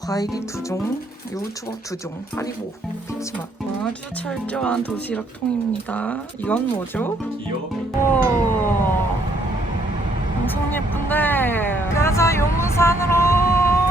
과일이 두 종, 유부초밥 두 종, 하리보, 피치맛. 아주 철저한 도시락 통입니다. 이건 뭐죠? 귀여워. 와, 엄청 예쁜데. 가자 용문산으로.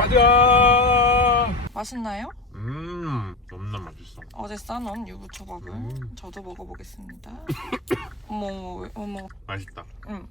가자. 맛있나요? 음, 너무나 맛있어. 어제 싸놓은 유부초밥을 음. 저도 먹어보겠습니다. 어머 어머 어머. 맛있다. 응.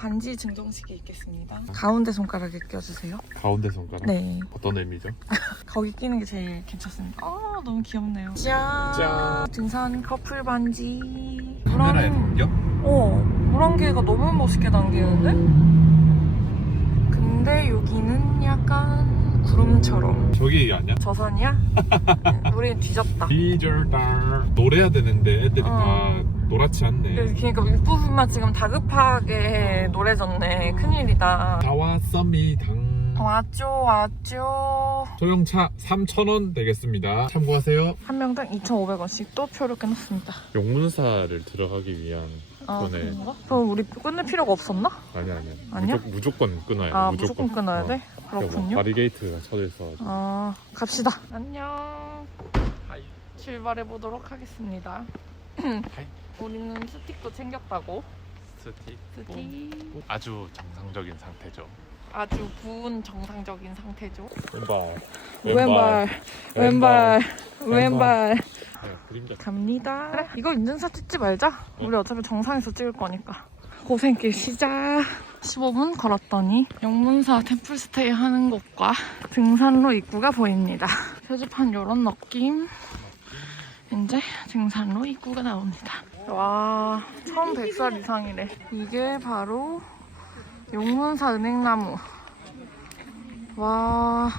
반지 증정식에 있겠습니다. 가운데 손가락에 껴주세요. 가운데 손가락. 네. 어떤 의미죠? 거기 끼는 게 제일 괜찮습니다. 아 너무 귀엽네요. 짠. 짠. 등산 커플 반지. 카메라에 노란- 담겨? 어 노란 개가 너무 멋있게 당기는데? 근데 여기는 약간 구름처럼. 저기 아니야? 저 산이야? 우린 뒤졌다. 비절다. 노래야 되는데 애들이 어. 다 노랗지 않네. 그러니까 윗부분만 지금 다급하게 노래졌네. 큰일이다. 다 왔습니당. 왔죠 왔죠. 소형차 3,000원 되겠습니다. 참고하세요. 한 명당 2,500원씩 또 표를 끊었습니다. 용문사를 들어가기 위한 아, 그거네. 그런가? 그럼 우리 끊을 필요가 없었나? 아니야 아니야. 아니야? 무조, 무조건 끊어야 돼. 아, 무조건 끊어야 어. 돼? 그렇군요. 바리게이트가 쳐져 있어가지고. 아, 갑시다. 안녕. 출발해 보도록 하겠습니다. 우리는 스틱도 챙겼다고. 스틱. 스틱. 아주 정상적인 상태죠. 아주 부은 정상적인 상태죠. 왼발. 왼발, 왼발, 왼발. 네, 그림자. 갑니다. 그래, 이거 인증사 찍지 말자. 우리 어차피 정상에서 찍을 거니까. 고생길 시작. 15분 걸었더니 영문사 템플스테이 하는 곳과 등산로 입구가 보입니다. 표지판 이런 느낌. 이제 등산로 입구가 나옵니다. 와, 1100살 이상이래. 이게 바로 용문사 은행나무. 와,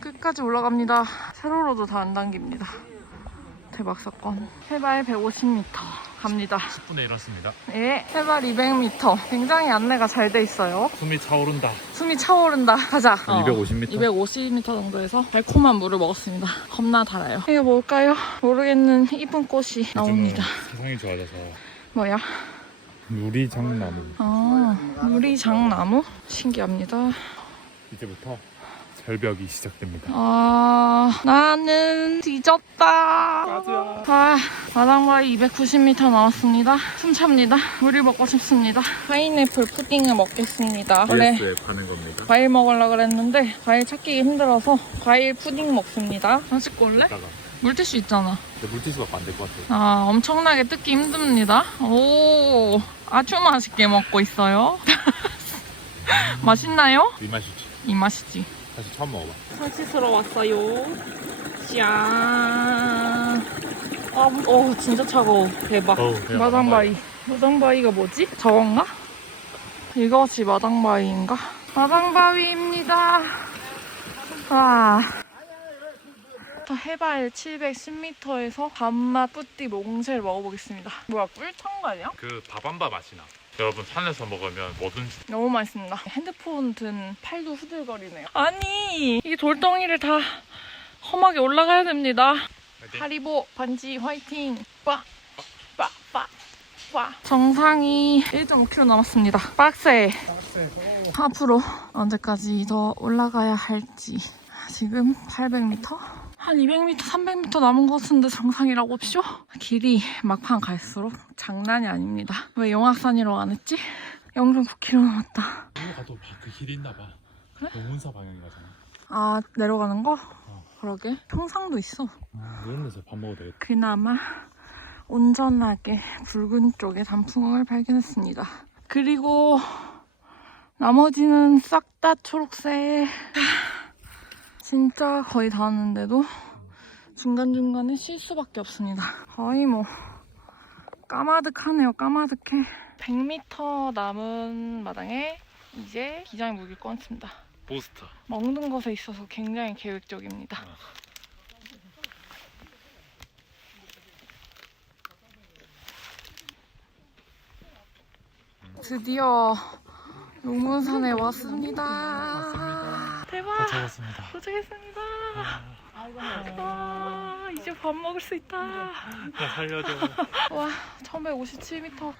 끝까지 올라갑니다. 세로로도 다 안 당깁니다. 대박 사건. 해발 150m 갑니다. 10분에 일어났습니다. 예, 해발 200m. 굉장히 안내가 잘 돼 있어요. 숨이 차오른다. 숨이 차오른다. 가자. 한 250m? 250m 정도에서 달콤한 물을 먹었습니다. 겁나 달아요. 이게 뭘까요? 모르겠는 이쁜 꽃이 나옵니다. 세상이 좋아져서 뭐야? 누리 장나무. 아, 유리장나무? 신기합니다. 이제부터 절벽이 시작됩니다. 아, 나는 뒤졌다. 가자. 아, 마당바위 290m 나왔습니다. 숨찹니다. 물을 먹고 싶습니다. 파인애플 푸딩을 먹겠습니다. 원래 파는 겁니다. 과일 먹으려고 그랬는데 과일 찾기 힘들어서 과일 푸딩 먹습니다. 올래? 이따가 물티슈 있잖아. 근데 물티슈가 안될 것 같아. 아, 엄청나게 뜯기 힘듭니다. 오, 아주 맛있게 먹고 있어요. 맛있나요? 이 맛이지. 이 맛이지. 다시 처음 먹어봐. 손 씻으러 왔어요. 짠. 아, 어, 진짜 차가워. 대박. 어우, 마당바위. 마당바위가 뭐지? 저건가? 이것이 마당바위인가? 마당바위입니다. 와. 저 해발 710m에서 밥맛 뿌띠 몽쉘 먹어보겠습니다. 뭐야, 꿀탕 거 아니야? 그 바밤바 맛이 나. 여러분 산에서 먹으면 뭐든지 너무 맛있습니다. 핸드폰 든 팔도 후들거리네요. 아니, 이 돌덩이를 다 험하게 올라가야 됩니다. 하리보 반지 화이팅! 빠! 빠! 빠! 빠! 정상이 1.5km 남았습니다. 빡세! 앞으로 언제까지 더 올라가야 할지. 지금 800m? 한 200m, 300m 남은 것 같은데 정상이라고 쇼? 길이 막판 갈수록 장난이 아닙니다. 왜 영악산이라고 안 했지? 0.9km 남았다. 이거 가도 그 길이 있나 봐. 그래? 용문사 방향이 가잖아. 아, 내려가는 거? 어. 그러게. 평상도 있어. 아, 이런 데서 밥 먹어도 되겠다. 그나마 온전하게 붉은 쪽에 단풍을 발견했습니다. 그리고 나머지는 싹 다 초록색. 진짜 거의 다 왔는데도 중간중간에 쉴 수밖에 없습니다. 거의 뭐 까마득하네요. 까마득해. 100m 남은 마당에 이제 기장의 무기를 꺼냈습니다. 보스터. 먹는 것에 있어서 굉장히 계획적입니다. 드디어 용문산에 왔습니다. 대박! 잡았습니다. 도착했습니다. 와, 이제 밥 먹을 수 있다. 나 살려줘. 와, 1157m.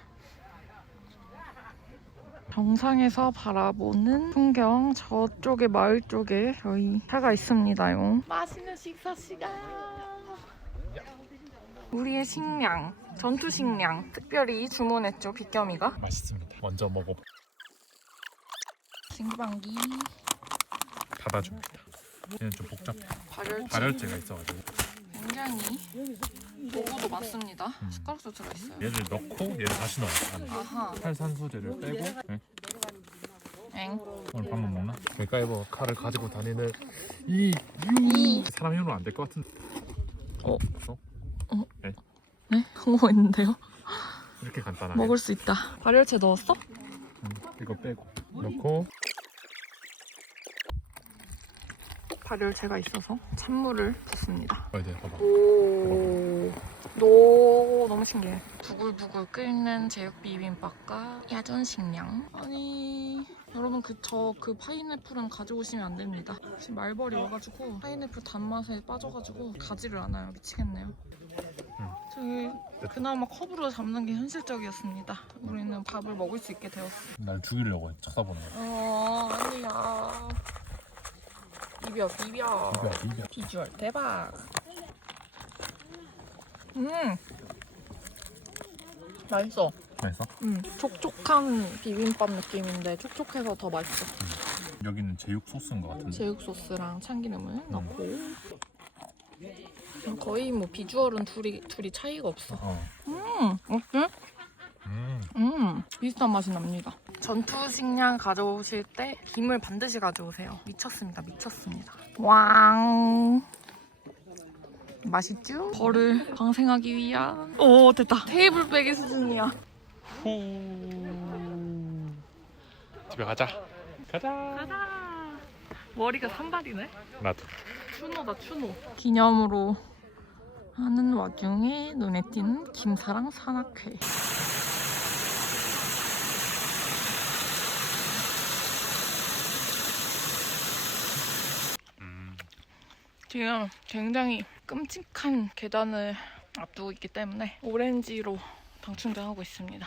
정상에서 바라보는 풍경 저쪽에 마을 쪽에 저희 차가 있습니다요. 맛있는 식사 시간. 우리의 식량, 전투 식량 특별히 주문했죠 빗겸이가. 맛있습니다. 먼저 먹어 싱방기 닫아줍니다. 얘는 좀 복잡해. 발열체 발열제가 있어가지고 굉장히 보고도 맞습니다. 숟가락도 들어있어요. 얘를 넣고 얘를 다시 넣어요. 안에. 아하, 탈산소제를 빼고 네. 엥. 오늘 밥못 먹나? 맥가이버 칼을 가지고 다니는 이 이. 사람 힘으로 안 될 것 같은. 어. 어? 네? 성공했는데요? 이렇게 간단하게. 먹을 수 있다. 발열체 넣었어? 음, 이거 빼고 넣고 발열체가 있어서 찬물을 붓습니다. 어, 이제 봐봐. 오, 너 너무 신기해. 부글부글 끓는 제육 비빔밥과 야전 식량. 아니 여러분 그 저 그 파인애플은 가져오시면 안 됩니다. 지금 말벌이 와가지고 파인애플 단맛에 빠져가지고 가지를 않아요. 미치겠네요. 저희 그나마 컵으로 잡는 게 현실적이었습니다. 우리는 밥을 먹을 수 있게 되었어. 날 죽이려고 쳐다보는 거야. 어 아니야. 이별 이별. 이별 이별. 비주얼 대박. 음. 맛있어. 맛있어? 음. 촉촉한 비빔밥 느낌인데 촉촉해서 더 맛있어. 여기는 제육 소스인 것 같은데. 제육 소스랑 참기름을 넣고. 거의 뭐 비주얼은 둘이 둘이 차이가 없어. 어. 음, 어때? 음. 음, 비슷한 맛이 납니다. 전투 식량 가져오실 때 김을 반드시 가져오세요. 미쳤습니다. 미쳤습니다. 왕. 맛있죠? 벌을 방생하기 위한. 오, 됐다. 테이블 빼기 수준이야. 집에 가자. 가자. 가자. 머리가 산발이네. 나도. 추노다, 추노. 기념으로 하는 와중에 눈에 띄는 김사랑 산악회. 지금 굉장히 끔찍한 계단을 앞두고 있기 때문에 오렌지로 방충전하고 있습니다.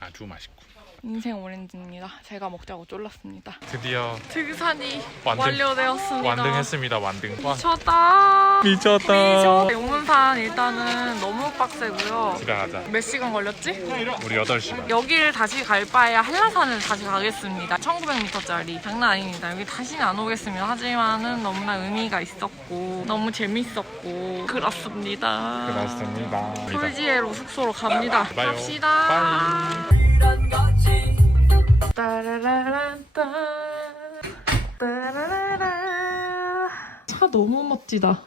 아주 맛있고. 인생 오렌지입니다. 제가 먹자고 쫄랐습니다. 드디어 등산이 완등. 완료되었습니다. 완등했습니다. 완등. 와. 미쳤다. 미쳤다. 미쳤. 용문산 일단은 너무 빡세고요. 집에 가자. 몇 시간 걸렸지? 우리 8시간. 여기를 다시 갈 바에 한라산을 다시 가겠습니다. 1900m짜리. 장난 아닙니다. 여기 다시는 안 오겠습니다. 하지만은 너무나 의미가 있었고, 너무 재밌었고, 그렇습니다. 그렇습니다. 풀지에로 숙소로 갑니다. 갑시다. 따라라란따. 따라라라. 차 너무 멋지다.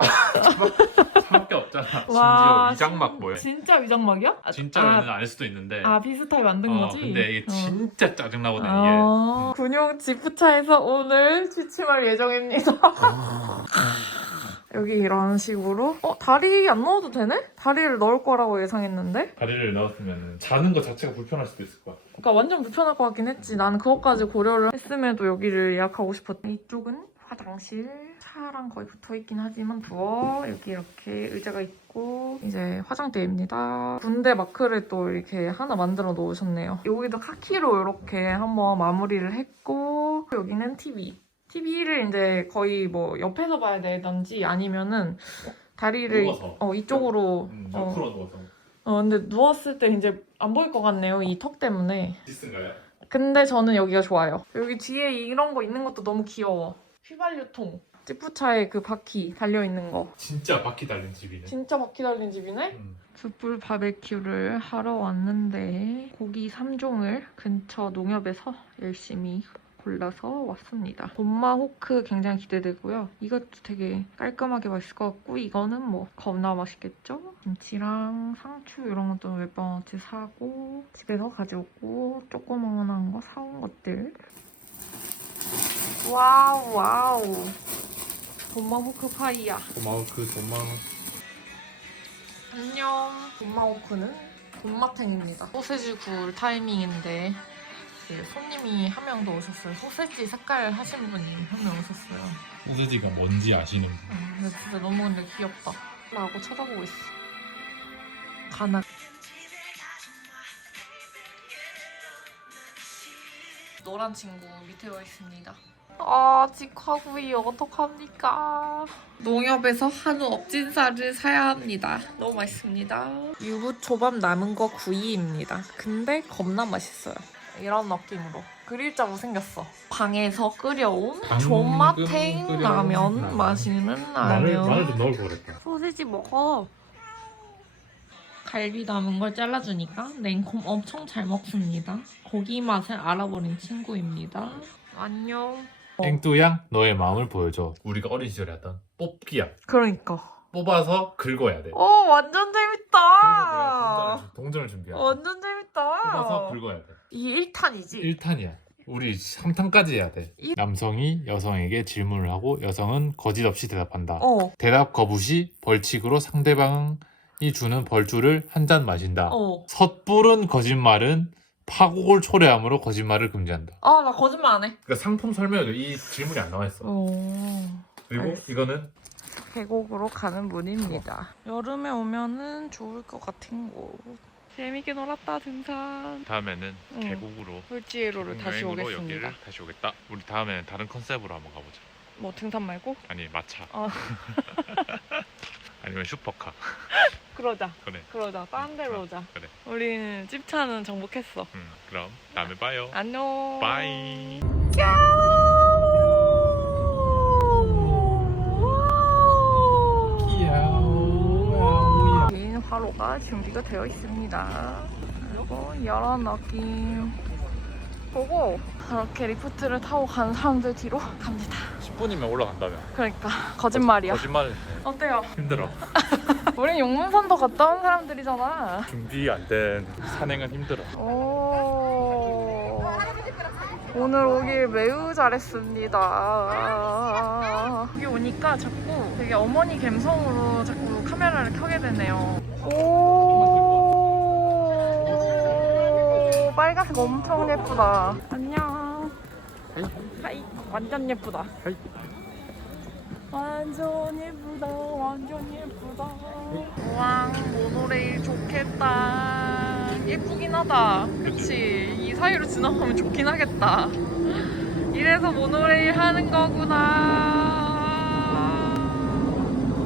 차밖에 없잖아. 와, 심지어 위장막 뭐야? 진짜 위장막이야? 아, 진짜로는 아닐 수도 있는데. 아, 비슷하게 만든 어, 거지? 근데 이게 어. 진짜 짜증 나거든 이게. 아, 군용 지프차에서 오늘 취침할 예정입니다. 여기 이런 식으로? 어 다리 안 넣어도 되네? 다리를 넣을 거라고 예상했는데? 다리를 넣었으면 자는 것 자체가 불편할 수도 있을 것 같아. 그러니까 완전 불편할 것 같긴 했지. 나는 그것까지 고려를 했음에도 여기를 예약하고 싶었다 이쪽은 화장실. 차랑 거의 붙어 있긴 하지만 부엌. 여기 이렇게 의자가 있고 이제 화장대입니다. 군대 마크를 또 이렇게 하나 만들어 놓으셨네요. 여기도 카키로 이렇게 한번 마무리를 했고 여기는 TV TV를 이제 거의 뭐 옆에서 봐야 되던지 아니면은 다리를 누워서. 어, 이쪽으로 음, 어, 옆으로 누워서. 어 근데 누웠을 때 이제 안 보일 것 같네요 이 턱 때문에 디스인가요? 근데 저는 여기가 좋아요. 여기 뒤에 이런 거 있는 것도 너무 귀여워. 휘발유통. 찌푸차에 그 바퀴 달려있는 거. 진짜 바퀴 달린 집이네. 진짜 바퀴 달린 집이네? 음. 숯불 바베큐를 하러 왔는데 고기 3종을 근처 농협에서 열심히 골라서 왔습니다. 돈마 호크 굉장히 기대되고요. 이것도 되게 깔끔하게 맛있을 것 같고 이거는 뭐 겁나 맛있겠죠? 김치랑 상추 이런 것도 몇 번어치 사고 집에서 가져오고 조그만한 거 사온 것들 와우 와우 돈마 호크 파이야 고마워 그 고마워. 안녕. 돈마호크는 돈마탱입니다. 소세지 구울 타이밍인데 그 손님이 한 명 더 오셨어요. 소세지 색깔 하신 분이 한 명 오셨어요. 소세지가 뭔지 아시는 분. 음, 근데 진짜 너무 근데 귀엽다. 라고 쳐다보고 있어. 가나. 노란 친구 밑에 와 있습니다. 아, 직화구이 어떡합니까? 농협에서 한우 업진살을 사야 합니다. 너무 맛있습니다. 유부초밥 남은 거 구이입니다. 근데 겁나 맛있어요. 이런 느낌으로. 그릴자로 생겼어. 방에서 끓여온 방금 끓여온 라면 라면. 마시는 라면. 좀 넣을 걸 그랬다. 소세지 먹어. 갈비 남은 걸 잘라주니까 냉콤 엄청 잘 먹습니다. 고기 맛을 알아버린 친구입니다. 안녕. 앵뚜양 너의 마음을 보여줘. 우리가 어린 시절에 했던 뽑기야. 그러니까. 뽑아서 긁어야 돼. 오 완전 그래서 재밌다. 내가 동전을, 동전을 준비해. 완전 재밌다. 뽑아서 긁어야 돼. 이게 1탄이지. 1탄이야. 우리 3탄까지 해야 돼. 일- 남성이 여성에게 질문을 하고 여성은 거짓 없이 대답한다. 어. 대답 거부 시 벌칙으로 상대방이 주는 벌주를 한 잔 마신다. 어. 섣부른 거짓말은 파국을 초래함으로 거짓말을 금지한다. 아 나 거짓말 안 해. 그러니까 상품 설명에도 이 질문이 안 나와 있어. 오. 그리고 알겠어. 이거는 계곡으로 가는 문입니다. 여름에 오면은 좋을 것 같은 곳. 재밌게 놀았다 등산. 다음에는 응. 계곡으로 불지로를 다시 여행으로 오겠습니다. 여기를 다시 오겠다. 우리 다음에는 다른 컨셉으로 한번 가보자. 뭐 등산 말고? 아니 마차. 어. 아니면 슈퍼카. 그러자. 그래. 그러자. 딴 데로 오자. 그래. 우리는 찝차는 정복했어. 음, 그럼 다음에 봐요. 안녕. 바이. 귀여워. 화로가 준비가 되어 있습니다. 그리고 이런 느낌 보고 그렇게 리프트를 타고 가는 사람들 뒤로 갑니다. 10분이면 올라간다면. 그러니까 거짓말이야. 거짓말 어때요? 힘들어. 우린 용문산도 갔다 온 사람들이잖아. 준비 안 된 산행은 힘들어. 오. 오늘 오길 매우 잘했습니다. 여기 오니까 자꾸 되게 어머니 감성으로 자꾸 카메라를 켜게 되네요. 오. 빨간색 엄청 예쁘다. 안녕. 하이. 완전 예쁘다. 하이. 완전 예쁘다. 완전 예쁘다. 우와, 모노레일 좋겠다. 예쁘긴 하다. 그치? 이 사이로 지나가면 좋긴 하겠다. 이래서 모노레일 하는 거구나.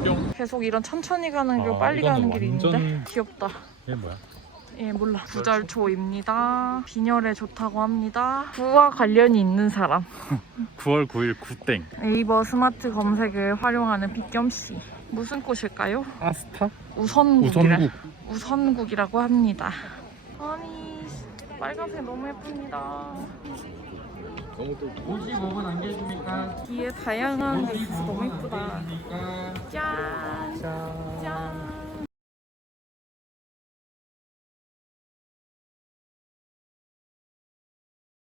뿅. 계속 이런 천천히 가는 길, 아, 빨리 가는 길이 있는데 완전- 귀엽다. 이게 뭐야? 예, 몰라. 구절초입니다. 빈혈에 좋다고 합니다. 구와 관련이 있는 사람. 9월 9일 구땡. 네이버 스마트 검색을 활용하는 빅겸 씨. 무슨 꽃일까요? 아스타? 우선국이라. 우선국. 우선국이라고 합니다. 아니 빨간색 너무 예쁩니다. 55번 안겨줍니까? 뒤에 다양한 게 있어 너무 이쁘다. 짠. 짠.